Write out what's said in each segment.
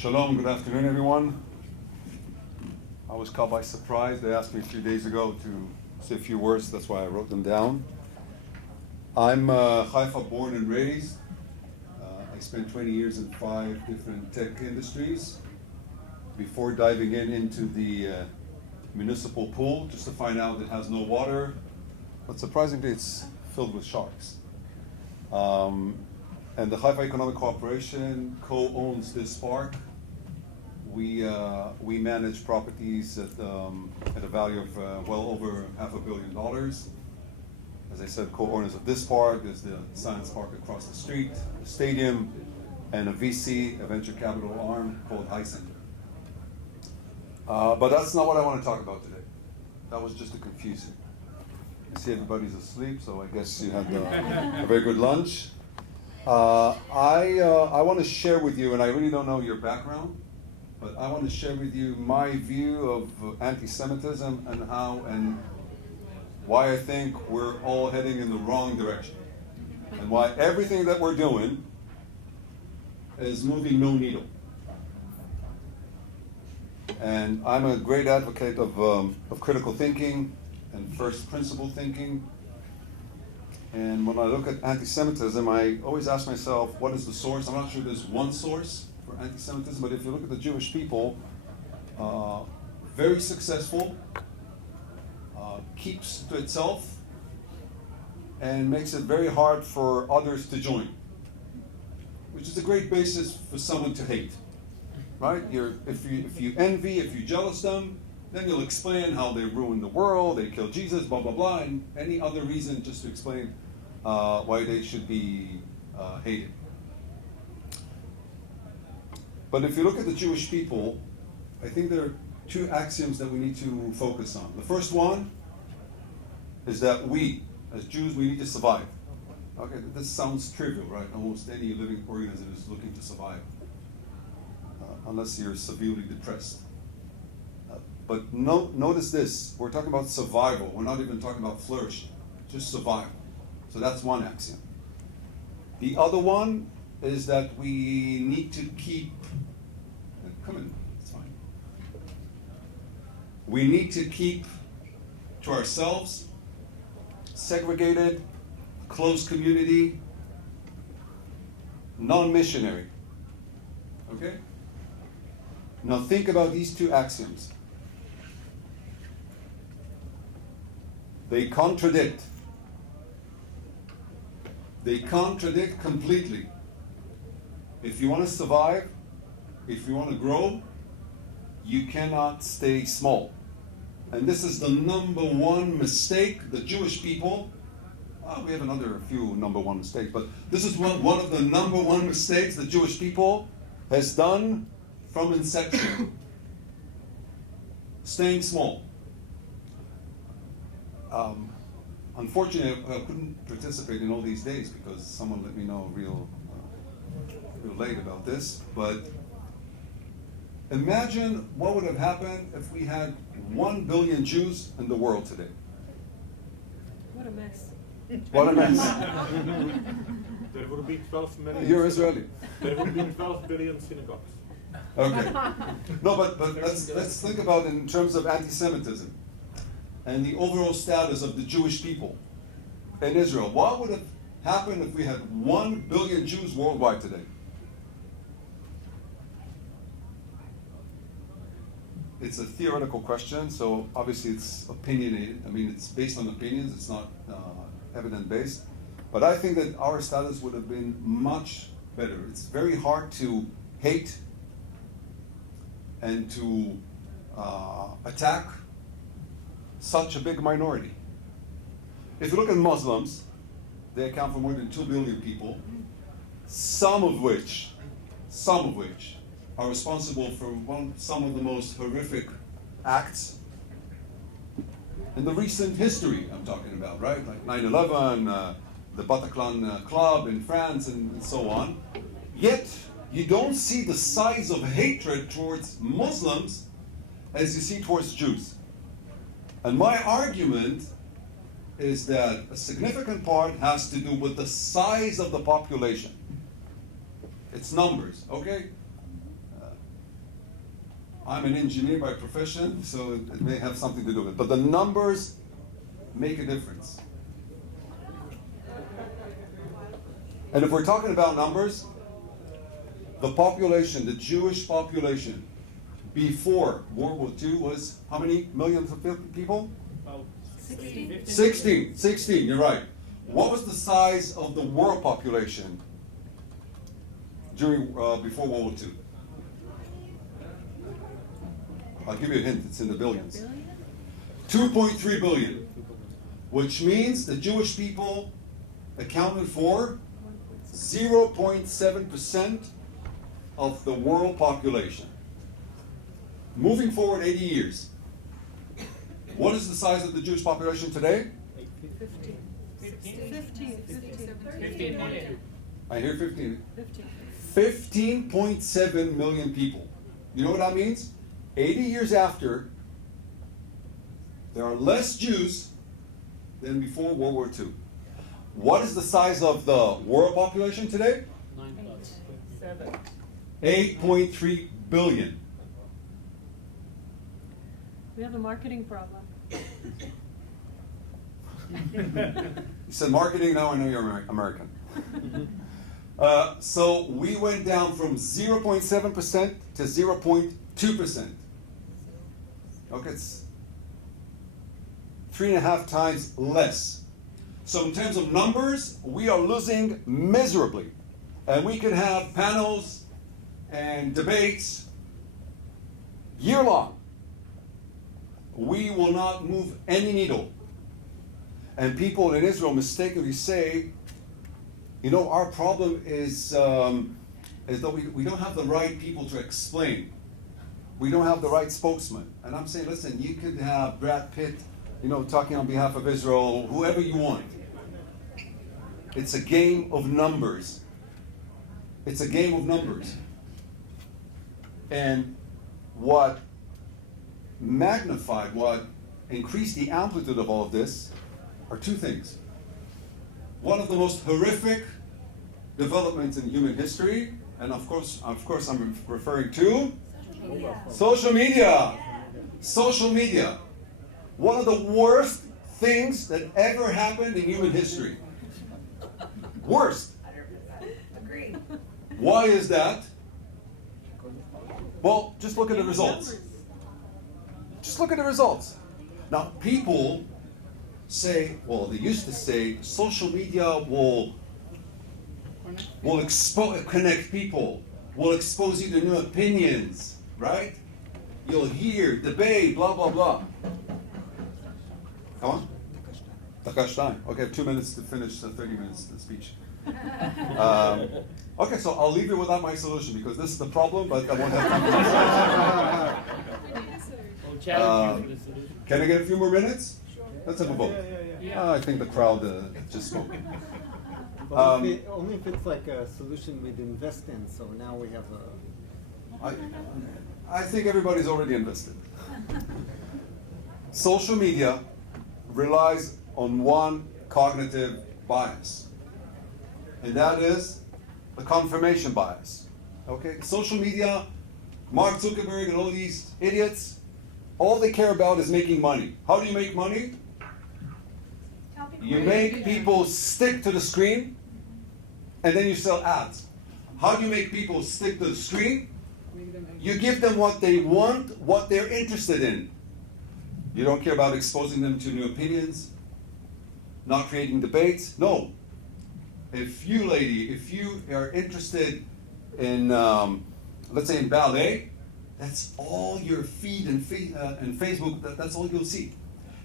Shalom, good afternoon everyone. I was caught by surprise. They asked me a few days ago to say a few words, that's why I wrote them down. I'm Haifa born and raised. I spent 20 years in 5 different tech industries before diving into the municipal pool just to find out it has no water, but surprisingly it's filled with sharks. And the Haifa Economic Cooperation co-owns this park. We manage properties at a value of well over $500 million. As I said, co-owners of this park. There's the science park across the street, the stadium, and a VC, a venture capital arm called Haifa. But that's not what I want to talk about today. That was just to confuse you. You see everybody's asleep, so I guess you had a very good lunch. I want to share with you, and I really don't know your background, but I want to share with you my view of anti-Semitism and how and why I think we're all heading in the wrong direction, and why everything that we're doing is moving no needle. And I'm a great advocate of critical thinking and first principle thinking. And when I look at anti-Semitism, I always ask myself, what is the source? I'm not sure there's one source for anti-Semitism, but if you look at the Jewish people, very successful, keeps to itself, and makes it very hard for others to join, which is a great basis for someone to hate, right? If you envy, if you jealous them, then you'll explain how they ruined the world, they killed Jesus, blah, blah, blah, and any other reason just to explain why they should be hated. But if you look at the Jewish people, I think there are 2 axioms that we need to focus on. The first one is that we, as Jews, we need to survive. Okay, this sounds trivial, right? Almost any living organism is looking to survive, unless you're severely depressed. But notice this, we're talking about survival. We're not even talking about flourishing, just survival. So that's one axiom. The other one is that we need to keep, come in, it's fine. We need to keep to ourselves, segregated, closed community, non-missionary. Okay? Now think about these 2 axioms. They contradict. They contradict completely. If you want to survive, if you want to grow, you cannot stay small. And this is the number 1 mistake the Jewish people, we have a few number 1 mistakes, but this is one of the number 1 mistakes the Jewish people has done from inception. Staying small. Unfortunately, I couldn't participate in all these days because someone let me know real late about this. But imagine what would have happened if we had 1 billion Jews in the world today. What a mess. What a mess. There would be 12 million. You're Israeli. There would be 12 billion synagogues. Okay. No, but let's think about it in terms of anti-Semitism and the overall status of the Jewish people in Israel. What would have happened if we had 1 billion Jews worldwide today? It's a theoretical question, so obviously it's opinionated. I mean, it's based on opinions, it's not evidence-based. But I think that our status would have been much better. It's very hard to hate and to attack such a big minority. If you look at Muslims, they account for more than 2 billion people, some of which are responsible for some of the most horrific acts in the recent history I'm talking about, right? Like 9/11, the Bataclan Club in France, and so on. Yet, you don't see the size of hatred towards Muslims as you see towards Jews. And my argument is that a significant part has to do with the size of the population. It's numbers, okay? I'm an engineer by profession, so it may have something to do with it. But the numbers make a difference. And if we're talking about numbers, the population, the Jewish population, before World War II was how many millions of people? About 16, you're right. What was the size of the world population during before World War II? I'll give you a hint, it's in the billions. 2.3 billion, which means the Jewish people accounted for 0.7% of the world population. Moving forward 80 years, what is the size of the Jewish population today? 15 million. I hear 15. 15. 15.7 million people. You know what that means? 80 years after, there are less Jews than before World War II. What is the size of the world population today? 8.3 billion. We have a marketing problem. You said marketing, now I know you're American. So we went down from 0.7% to 0.2%. Okay, it's 3.5 times less. So in terms of numbers, we are losing miserably. And we can have panels and debates year long. We will not move any needle. And people in Israel mistakenly say, you know, our problem is that we don't have the right people to explain. We don't have the right spokesman. And I'm saying, listen, you could have Brad Pitt, you know, talking on behalf of Israel, whoever you want. It's a game of numbers. It's a game of numbers. And what magnified, what increased the amplitude of all of this are two things. One of the most horrific developments in human history, and of course I'm referring to social media. Social media. One of the worst things that ever happened in human history. Worst. Agreed. Why is that? Well, just look at the results. Just look at the results. Now, people say, well, they used to say social media will connect people, will expose you to new opinions, right? You'll hear, debate, blah, blah, blah. Come on. Takashtai. Okay, I have 2 minutes to finish the 30 minutes of the speech. Okay, so I'll leave you without my solution because this is the problem, but I won't have time. We'll challenge you for the solution. Can I get a few more minutes? Let's have a vote. Yeah. I think the crowd just spoke. Only if it's like a solution we'd invest in. So now we have a. I think everybody's already invested. Social media relies on one cognitive bias, and that is the confirmation bias. Okay, social media, Mark Zuckerberg and all these idiots, all they care about is making money. How do you make money? You make people stick to the screen, and then you sell ads. How do you make people stick to the screen? You give them what they want, what they're interested in. You don't care about exposing them to new opinions, not creating debates. No. If you, lady, if you are interested in, let's say in ballet, that's all your feed and Facebook, that's all you'll see.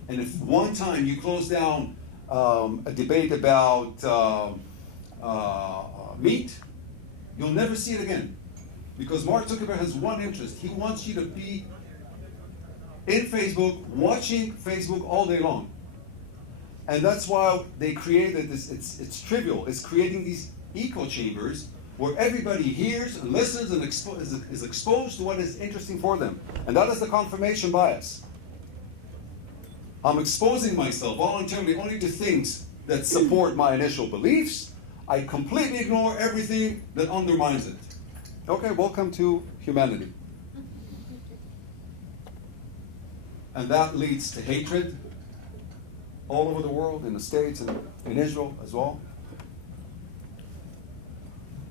And if one time you close down a debate about meat, you'll never see it again. Because Mark Zuckerberg has one interest. He wants you to be in Facebook, watching Facebook all day long. And that's why they created this, it's trivial. It's creating these echo chambers where everybody hears and listens and is exposed to what is interesting for them. And that is the confirmation bias. I'm exposing myself voluntarily only to things that support my initial beliefs. I completely ignore everything that undermines it. Okay, welcome to humanity. And that leads to hatred all over the world, in the States and in Israel as well.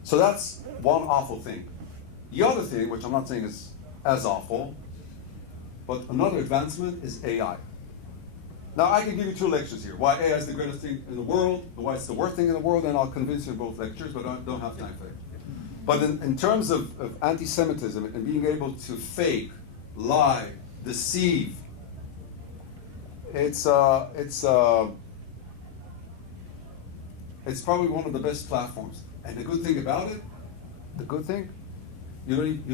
So that's one awful thing. The other thing, which I'm not saying is as awful, but another advancement is AI. Now, I can give you 2 lectures here. Why AI is the greatest thing in the world, why it's the worst thing in the world, and I'll convince you in both lectures, but I don't have time for it. But in terms of anti-Semitism and being able to fake, lie, deceive, it's probably one of the best platforms. And the good thing about it, you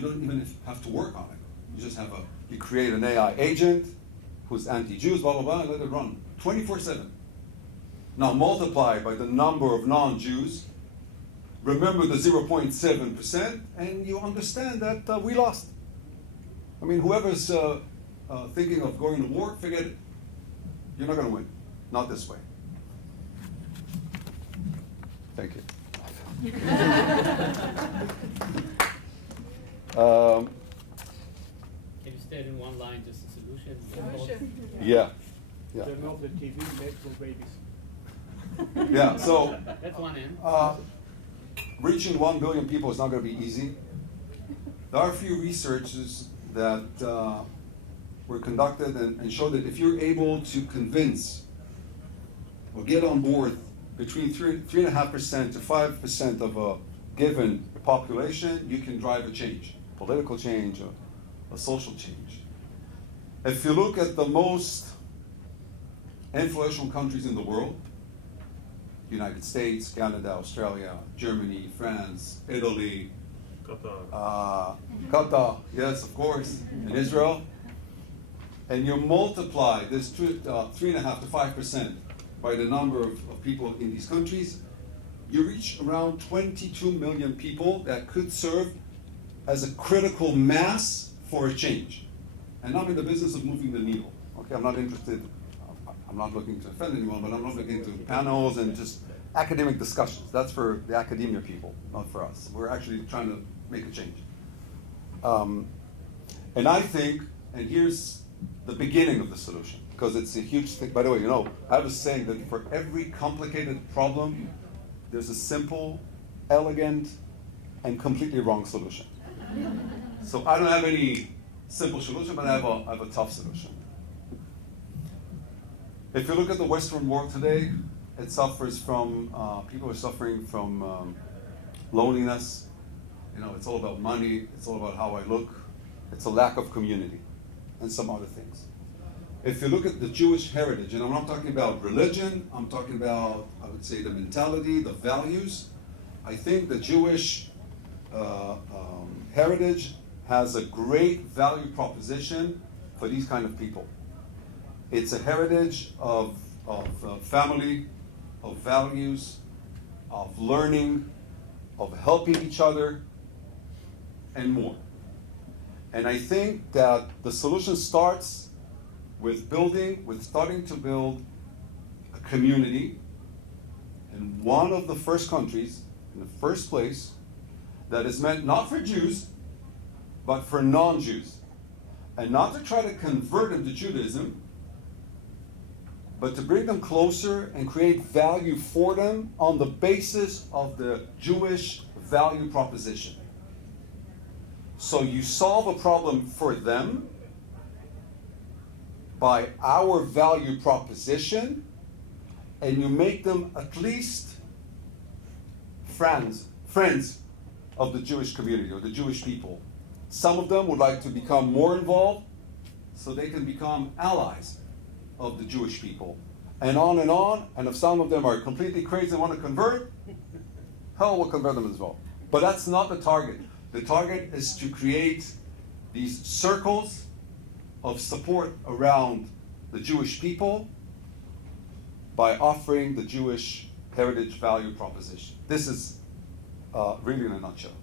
don't even have to work on it. You just you create an AI agent who's anti-Jews, blah, blah, blah, and let it run 24/7. Now multiply by the number of non-Jews, remember the 0.7%, and you understand that we lost. I mean, whoever's thinking of going to war, forget it. You're not going to win. Not this way. Thank you. Can you state in one line just the solution? Yeah. Turn off the TV, make for babies. Yeah, so That's one end. reaching 1 billion people is not going to be easy. There are a few researches that were conducted and showed that if you're able to convince or get on board between 3.5% to 5% of a given population, you can drive a change, political change, a social change. If you look at the most influential countries in the world, United States, Canada, Australia, Germany, France, Italy, Qatar, yes, of course, and Israel, and you multiply this 3.5% to 5% by the number of people in these countries, you reach around 22 million people that could serve as a critical mass for a change. And I'm in the business of moving the needle. Okay, I'm not interested, I'm not looking to offend anyone, but I'm not looking to panels and just academic discussions. That's for the academia people, not for us. We're actually trying to make a change. And I think, and here's the beginning of the solution, because it's a huge thing. By the way, you know, I was saying that for every complicated problem, there's a simple, elegant, and completely wrong solution. So I don't have any simple solution, but I have a tough solution. If you look at the Western world today, it suffers from, people are suffering from loneliness. You know, it's all about money, it's all about how I look. It's a lack of community, and some other things. If you look at the Jewish heritage, and I'm not talking about religion, I'm talking about, I would say, the mentality, the values. I think the Jewish heritage has a great value proposition for these kind of people. It's a heritage of family, of values, of learning, of helping each other, and more. And I think that the solution starts with starting to build a community in one of the first countries, in the first place, that is meant not for Jews, but for non-Jews. And not to try to convert them to Judaism, but to bring them closer and create value for them on the basis of the Jewish value proposition. So you solve a problem for them by our value proposition, and you make them at least friends of the Jewish community or the Jewish people. Some of them would like to become more involved so they can become allies of the Jewish people. And on, and if some of them are completely crazy and want to convert, hell, we'll convert them as well. But that's not the target. The target is to create these circles of support around the Jewish people by offering the Jewish heritage value proposition. This is really in a nutshell.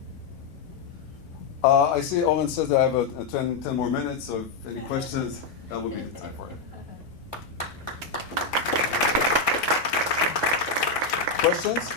I see Owen says that I have 10 more minutes, so if any questions, that would be the time for it. Questions?